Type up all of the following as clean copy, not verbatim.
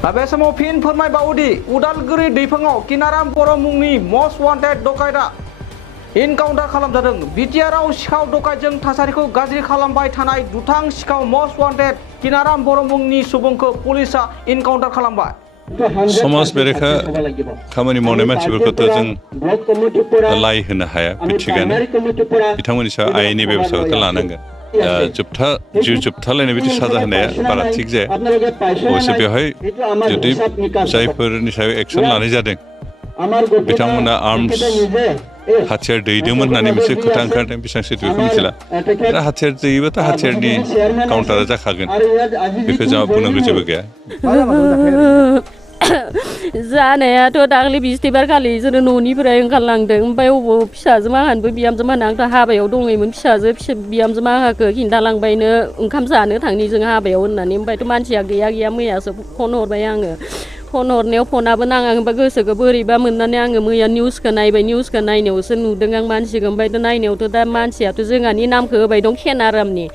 बे समाव फिन फोरमायबावोदि उदालगुरि दैफाङाव किनाराम बर' मुंनि मस्ट वान्टेड डकाइटआ इनकाउन्टार खालामजादों। बिटिआरआव सिखाव डकाइटजों थासारिखौ गाज्रि खालामबाय थानाय दुथां सिखाव मस्ट वान्टेड किनाराम बर' मुंनि सुबुंखौ पुलिसआ इनकाउन्टार खालामबाय। समाज बेरेखा खामानि मावनाय मानसिफोरखौथ' जों लाय होनो हाया बे थिगानो बिथांमोननि सायाव आयेननि बेब'स्थाखौथ' लानांगोन। जिउ जोबथालायनाय बिदि साजा होनाया बारा थिग जाया। अबयसे बेवहाय जुदि जायफोरनि सायाव एक्सन लानाय जादों बिथांमोना आर्मस हाथियार दैदोंमोन होननानै मोनसे खोथा ओंखारदों बेसेबां सैथो बेखौ मिथिला। दा हाथियार दैयोबाथ' हाथियारनि काउन्टारा जाखागोन बेखौ जोंहा बुंनांगौ जेबो गैया। जानायाथ' दाख्लै बिस्थिबार खालि जोङो न'निफ्राय ओंखारलांदों। ओमफ्राय अबाव फिसाजो माहानोबो बिहामजो माहानो आंथ' हाबायाव दङमोन। बिहामजो माहाखौ खिन्थालांबायनो ओंखाम जानो थांनि जों हाबायाव होननानै। ओमफ्रायथ' मानसिया गैया मैयासो फन हरबाय आङो। फन हरनायाव फनाबो नाङा होनबा गोसोखौ बोरैबा मोननानै आङो मैया निउसखौ नायबाय। निउसखौ नायनायावसो नुदों आं मानसिखौ। ओमफ्राय नायनायावथ' दा मानसियाथ' जोंहानि नामखौ होबाय दं खेनारामनि।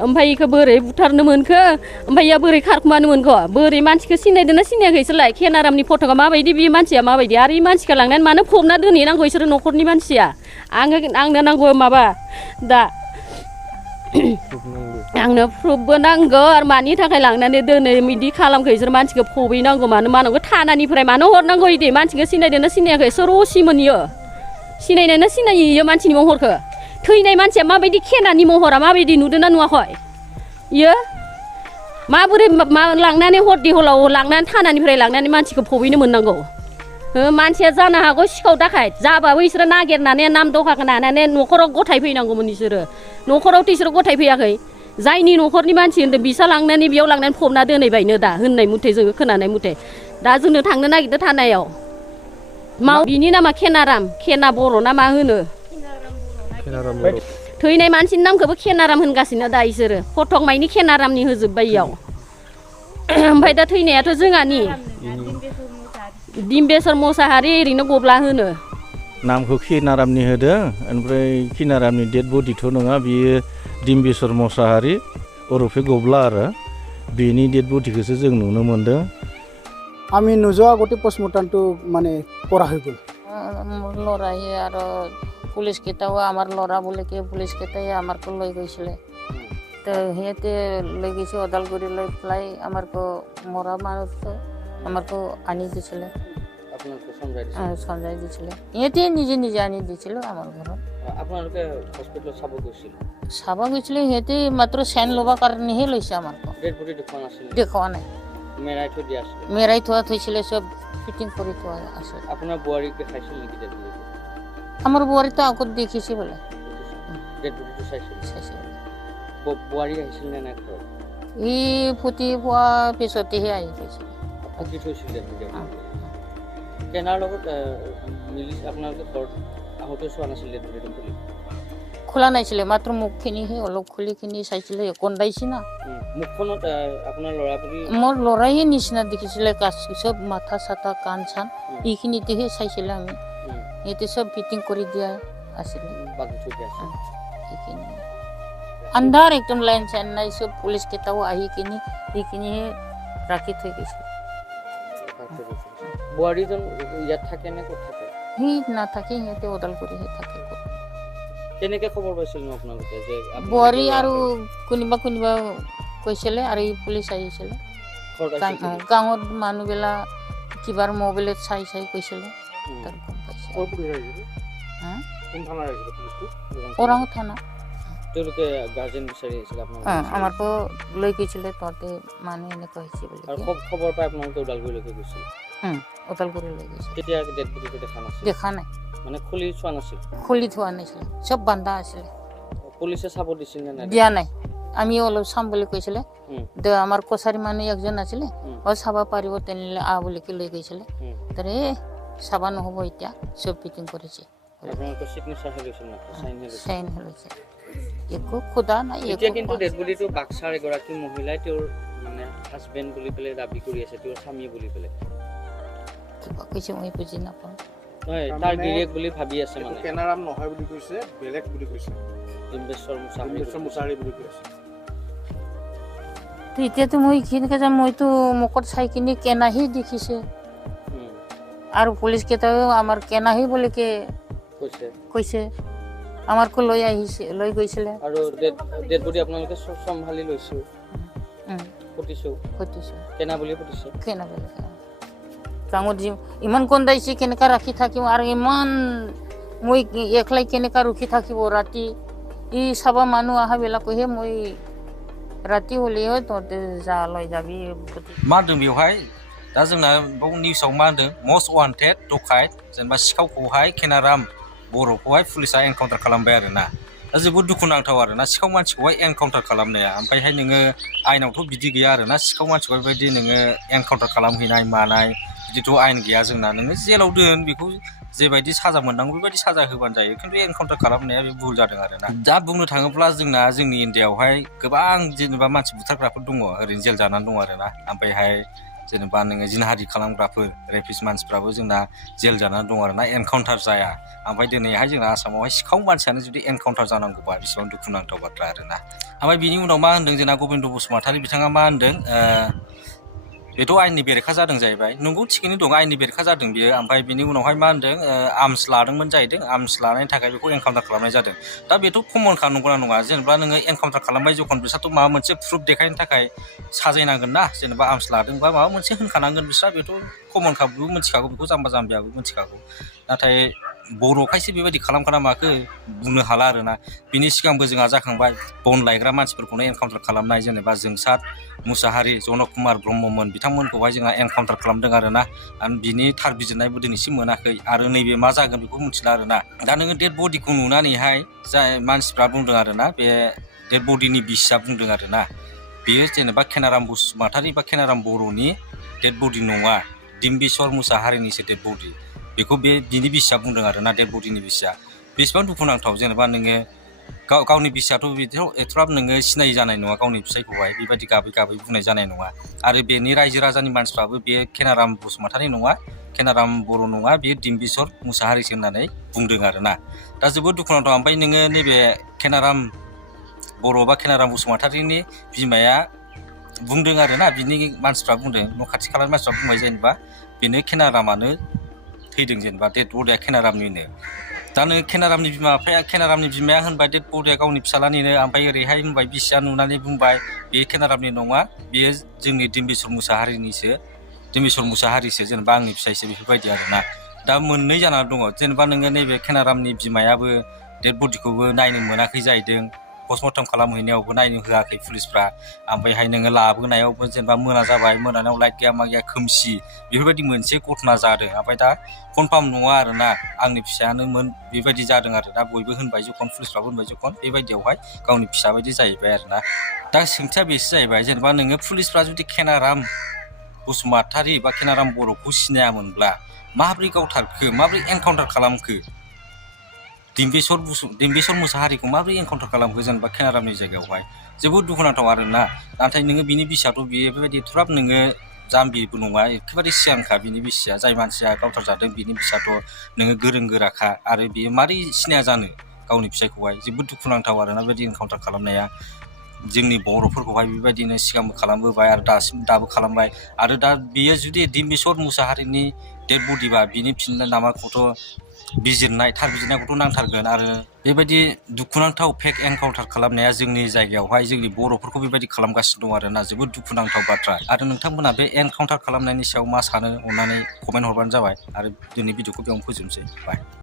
ओमफ्राय बेखौ बोरै बुथारनो मोनखो ओमफ्राय इया बोरै खारखुमानो मोनखो बोरै मानसिखौ सिनायदोंना सिनायाखैसोलाय खेनारामनि फट'खौ माबायदि बे मानसिया माबायदि आरो बे मानसिखौ लांनानै मानो फबना दोनहैनांगौ बिसोरो न'खरनि मानसिया। आंनो नांगौ माबा दा आंनो प्रुफबो नांगौ आरो मानि थाखाय लांनानै दोनो बिदि खालामखो बिसोर मानसिखौ फबैनांगौ मानो मानांगौ थानानिफ्राय मानो हरनांगौ इदि मानसिखौ सिनायदोंना सिनायाखै सोर असिमोन इयो सिनायनायना सिनायो इयो मानसिनि महरखौ थैनाय मानसिया माबायदि खेनानि महरा माबायदि नुदोंना नुवाखै इयो माबोरै लांनानै हरदि हलाव लांनानै थानानिफ्राय लांनानै मानसिखौ फबैनो मोननांगौ मानसिया जानो हागौ सिखाव दाखायत जाबाबो बिसोरो नागिरनानै नाम दखाखौ लानानै न'खराव गथाय फैनांगौमोन बिसोरो न'खरावथ' बिसोरो गथाय फैयाखै जायनि न'खरनि मानसि होनदों बिसा लांनानै बेयाव लांनानै फबना दोनहैबायनो दा होननाय मथे जोङो खोनानाय मथे दा जोंनो थांनो नागिरदों थानायाव बिनि नामा खेनाराम खेना बर' ना मा होनो थैनाय मानसिनि नामखौबो खेनाराम होनगासिनो दा इसोरो फटक माइनि खेनारामनि होजोब्बाय इयाव ओमफ्राय दा थैनायाथ' जोंहानि दिम्बेसर मोसाहारि ओरैनो गब्ला होनो नामखौ खेनारामनि होदों ओमफ्राय खेनारामनि डेड बडिथ' नङा बियो दिम्बेसर मोसाहारि ओरफे गब्ला आरो बेनि डेड बडिखौसो जों नुनो मोन्दों আমি নোযোৱা গোটেই পোষ্টমৰ্টমটো মানে কৰা হৈ গ'ল মোৰ ল'ৰাই আৰু পুলিচকেইটাও আমাৰ ল'ৰা বুলি কি পুলিচকেইটাই আমাৰকো লৈ গৈছিলে তো সিহঁতে লৈ গৈছে ওদালগুৰিলৈ পেলাই আমাৰকো মৰা মানুহটো আমাৰকো আনি দিছিলে সঞ্জয় দিছিলে সিহঁতে নিজে নিজে আনি দিছিলে আমাৰ ঘৰত আপোনালোকে হস্পিটেলত চাব গৈছিলে সিহঁতে মাত্ৰ চেন ল'বৰ কাৰণেহে লৈছে আমাৰকো দেখুওৱা নাই মেৰাই থোৱা থৈছিলে চব ফিটিং কৰি থোৱা আছে আপোনাৰ বোৱাৰীক দেখাইছিল নেকি আমাৰ বোৱাৰীটো আগত দেখিছে বোলে বোৱাৰী আহিছিল নে নাই ঘৰত ই ফুটি পোৱা পিছতেহে আহি পাইছিল ফুটি থৈছিলে কেনাৰ লগত মিলি আপোনালোকে ঘৰত আহোঁতে চোৱা নাছিলে খোলা নাছিলে মাত্ৰ মুখখিনিহে অলপ খুলিখিনি চাইছিলে কন্দাইছে না মুখখনত আপোনাৰ ল'ৰাটোৰ মোৰ ল'ৰাইহে নিচিনা দেখিছিলে চব মাথা চাথা কাণ চান এইখিনিতেহে চাইছিলে আমি ইয়াতে চব ফিটিং কৰি দিয়া আছিলে এইখিনি আন্ধাৰ একদম লাইন চাইন নাই চব পুলিচ কেইটাও আহি কিনি এইখিনিহে ৰাখি থৈ গৈছিল বোৱাৰীজন ইয়াত থাকে নে ক'ত থাকে সি নাথাকে সিহঁতে ওদালগুৰিহে থাকে কেনেকৈ খবৰ পাইছিল আপোনালোকে যে বোৱাৰী আৰু কোনোবা কৈছিলে আৰু এই পুলিচ আহিছিলে গাঁৱত মানুহবিলাক কিবাৰ মোবাইলত চাই কৈছিলে তাৰ গম পাইছে ওৰাং থানা তেওঁলোকে গাৰ্জেন বিচাৰি আহিছিল আমাৰতো লৈ গৈছিলে তহঁতে মানুহ এনেকুৱা হৈছে বুলি খবৰ পাই আপোনালোকে ওদালগুৰিলৈকে গৈছিল ওদালগুৰিলৈ গৈছিল তেতিয়া ডেড বডিটো দেখা নাই মানে খুলি থোৱা নাছিলে চব বান্ধা আছিলে পুলিচে চাব দিছিল নে দিয়া নাই আমি অলপ চাম বুলি কৈছিলে আমাৰ কছাৰী মানুহ একজন আছিলে চাব পাৰিব তেনেহ'লে বুলি লৈ গৈছিলে তাৰে চাব নহ'ব এতিয়া চব ফিটিং কৰিছে চাইন হৈছে একো সোধা নাই এতিয়া কিন্তু ডেড বডিটো বাক্সাৰ এগৰাকী মহিলাই তেওঁৰ মানে হাজবেণ্ড বুলি পেলাই দাবী কৰি আছে তেওঁৰ স্বামী বুলি পেলাই কিবা কৈছে মই বুজি নাপাওঁ তাৰ গিৰিয়েক বুলি ভাবি আছে মানে কেনাৰাম নহয় বুলি কৈছে বেলেগ বুলি কৈছে ডিম্বেশ্বৰ মুছাহাৰী বুলি কৈছে এতিয়াতো মই এইখিনিকে যাম মইতো মুখত চাই কিনি কেনাহি দেখিছে আৰু পুলিচ কেইটাও আমাৰ কেনাহি বুলিকে কৈছে আমাৰকো লৈ গৈছিলে আৰু ডেড বডি আপোনালোকে চম্ভালি লৈছো ফুটিছো কেনা বুলি ফুটিছে কেনা বুলি গাঁৱত ইমান কন্দাইছে কেনেকা ৰাখি থাকিম আৰু ইমান মই একলাই কেনেকা ৰখি থাকিব ৰাতি ই চাবা মানুহ আহাবিলাকহে মই राति हलेयो तोते जालाय जाबि मा होनदों बेवहाय दा जोंना बाव निउसाव मा होनदों मस्ट वान्टेड डकाइट जेनेबा सिखावखौहाय केनाराम बर'खौहाय पुलिसा एनकाउन्टार खालामबाय आरोना दा जोबोद दुखुनांथाव आरोना सिखाव मानसिखौहाय एनकाउन्टार खालामनाया ओमफ्रायहाय नोङो आयेनावथ' बिदि गैया आरोना सिखाव मानसिखौ बेबायदि नोङो एनकाउन्टार खालामहैनाय मानाय बिदिथ' आयेन गैया जोंना नोङो जेलाव दोन बेखौ जेबायदि साजा मोननांगौ बेबायदि साजा होबानो जायो खिन्थु एनकाउन्टार खालामनाया बे भुल जादों आरोना दा बुंनो थाङोब्ला जोंनि इन्डियायावहाय गोबां जेनेबा मानसि बुथारग्राफोर दङ ओरैनो जेल जानानै दङ आरोना ओमफ्रायहाय जेनेबा नोङो जिनाहारि खालामग्राफोर रेपिस्ट मानसिफ्राबो जोंना जेल जानानै दङ आरोना एनकाउन्टार जाया ओमफ्राय दिनैहाय जोंना आसामावहाय सिखाव मानसियानो जुदि एनकाउन्टार जानांगौबा बेसेबां दुखुनांथाव बाथ्रा आरोना ओमफ्राय बिनि उनाव मा होनदों जोंना गबिन्द बसुमतारी बिथाङा मा होनदों बेथ' आयेननि बेरेखा जादों जाहैबाय नंगौ थिगैनो दं आयेननि बेरेखा जादों बियो ओमफ्राय बिनि उनावहाय मा होनदों आर्मस लादोंमोन जाहैदों आर्मस लानायनि थाखाय बेखौ एनकाउन्टार खालामनाय जादों दा बेथ' कमनखा नंगौना नङा जेनेबा नोङो एनकाउन्टार खालामबाय जखन बिसोरथ' माबा मोनसे प्रुफ देखायनो थाखाय साजायनांगोन ना जेनेबा आर्मस लादोंबा माबा मोनसे होनखानांगोन बिस्रा बेथ' कमनखा बेबो मिथिखागौ बेखौ जाम्बा जाम्बियाबो मिथिखागौ नाथाय बर'खायसो बेबायदि खालामखाना माखो बुंनो हाला आरोना बिनि सिगांबो जोंहा जाखांबाय बन लायग्रा मानसिफोरखौनो एनकाउन्टार खालामनाय जेनेबा जोंसार मुसाहारि जनक कुमार ब्रह्ममोन बिथांमोनखौहाय जोंहा एनकाउन्टार खालामदों आरोना आरो बिनि थार बिजिरनायबो दिनैसिम मोनाखै आरो नैबे मा जागोन बेखौ मिथिला आरोना दा नोङो डेड बडिखौ नुनानैहाय जाय मानसिफ्रा बुंदों आरोना बे डेड बडिनि बिसिया बुंदों आरोना बेयो जेनेबा केनाराम बसुमतारी बा केनाराम बर'नि डेड बडि नङा डिम्बिस्वर मुसाहारिनिसो डेड बडि बेखौ बिनि बिसिया बुंदों आरोना डेड बडिनि बिसिया बेसेबां दुखुनांथाव जेनेबा नोङो गावनि बिसियाथ' बिदिथ' एथ'ग्राब नोङो सिनायि जानाय नङा गावनि फिसायखौहाय बेबायदि गाबै गाबै बुंनाय जानाय नङा आरो बेनि रायजो राजानि मानसिफ्राबो बे केनाराम बसुमतारी नङा केनाराम बर' नङा बेयो डिम्बिस्वर मुसाहारिसो होननानै बुंदों आरोना दा जोबोद दुखुनांथाव ओमफ्राय नोङो नैबे केनाराम बर' बा केनाराम बसुमतारीनि बिमाया बुंदों आरोना बिनि मानसिफ्रा बुंदों न' खाथि खालानि मानसिफ्रा बुंबाय जेनेबा बेनो केनारामानो थैदों जेनेबा डेड बडिया केनारामनिनो दा नों केनारामनि बिमाया होनबाय डेड बडिया गावनि फिसालानिनो ओमफ्राय ओरैहाय होनबाय बिसिया नुनानै बुंबाय बे केनारामनि नङा बेयो जोंनि डिम्बिस्वर मुसाहारिसो जेनेबा आंनि फिसायसो बेफोरबायदि आरोना दा मोननै जानानै दङ जेनेबा नोङो नैबे केनारामनि बिमायाबो डेड बडिखौबो नायनो मोनाखै जाहैदों पस्टमर्टम खालामहैनायावबो नायनो होआखै पुलिसफ्रा ओमफ्रायहाय नोङो लाबोनायावबो जेनेबा मोना जाबाय मोनानायाव लाइट गैया मा गैया खोमसि बेफोरबायदि मोनसे घटना जादों ओमफ्राय दा कनफार्म नङा आरोना आंनि फिसायानोमोन बेबायदि जादों आरो दा बयबो होनबाय जखन पुलिसफ्राबो होनबाय जखन बेबायदियावहाय गावनि फिसा बायदि जाहैबाय आरोना दा सोंथिया बेसो जाहैबाय जेनेबा नोङो पुलिसफ्रा जुदि केनाराम बसुमतारी बा केनाराम बर'खौ सिनायामोनब्ला माबोरै गावथारखो माबोरै एनकाउन्टार खालामखो डिम्बिस्वर मुसाहारिखौ माबोरै एनकाउन्टार खालामखो जेनेबा केनारामनि जायगायावहाय जोबोद दुखुनांथाव आरोना नाथाय नोङो बिनि बिसियाथ' बेबायदि एथ'ग्राब नोङो जाम्बिबो नङा एखेबारे सियानखा बिनि बिसिया जाय मानसिया गावथारजादों बिनि बिसियाथ' नोङो गोरों गोराखा आरो बियो मारै सिनाया जानो गावनि फिसायखौहाय जोबोद दुखुनांथाव आरोना बेबायदि एनकाउन्टार खालामनाया जोंनि बर'फोरखौहाय बेबायदिनो सिगांबो खालामबोबाय आरो दाबो खालामबाय आरो दा बेयो जुदि डिम्बिस्वर मुसाहारिनि डेड बडिबा बिनि फिननाय नामाखौथ' थार बिजिरनायखौथ' नांथारगोन आरो बेबायदि दुखुनांथाव फेक एनकाउन्टार खालामनाया जोंनि जायगायावहाय जोंनि बर'फोरखौ बेबायदि खालामगासिनो दं आरोना जोबोद दुखुनांथाव बाथ्रा आरो नोंथांमोना बे एनकाउन्टार खालामनायनि सायाव मा सानो अननानै कमेन्ट हरबानो जाबाय आरो दिनै भिडिअखौ बेयावनो फोजोबनोसै बाय